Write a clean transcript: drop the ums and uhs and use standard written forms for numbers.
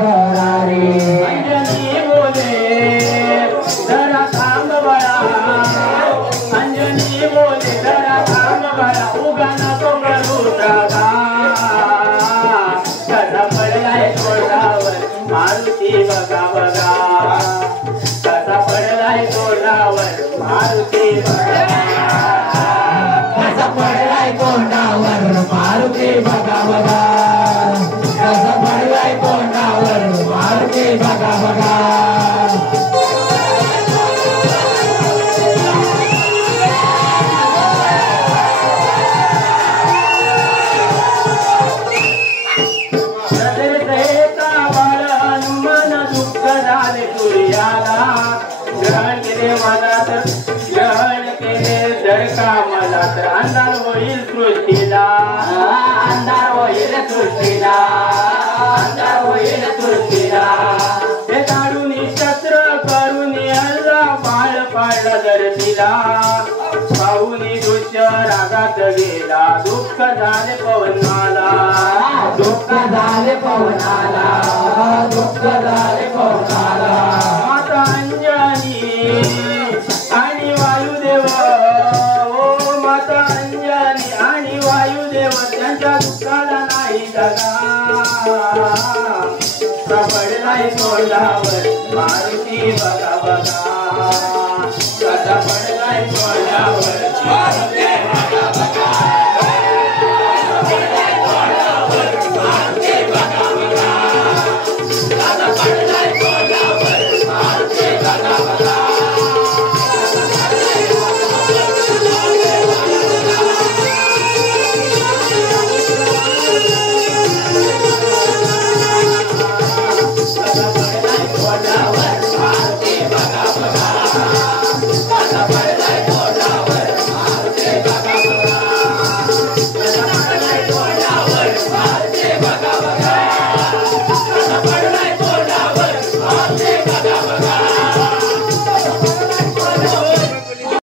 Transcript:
भरारी बघा बघा कसा पडलाय तोंडावर मारुती बघा कसा पडलाय तोंडावर मारुती बघा बघा कसा पडलाय तोंडावर मारुती बघा बघा ग्रहण केले मला तर ग्रहण केले जर का मला तर अंधार होईल सृष्टीला अंधार होईल सृष्टीला अंधार होईल सृष्टीला हे काढून शस्त्र करून अल्ला बाळ पाडला धरतीला पाहून दृश्य रागात गेला दुःख झाले पवनाला दुःख झाले पवनाला दुःख झाले पवनाला माता अंजनी आणि वायुदेव ओ माता अंजनी आणि वायुदेव त्यांच्या दुःखाला नाही जगा पडलाय तोंडावर मारुती बघा बघा कसा पडलाय तोंडावर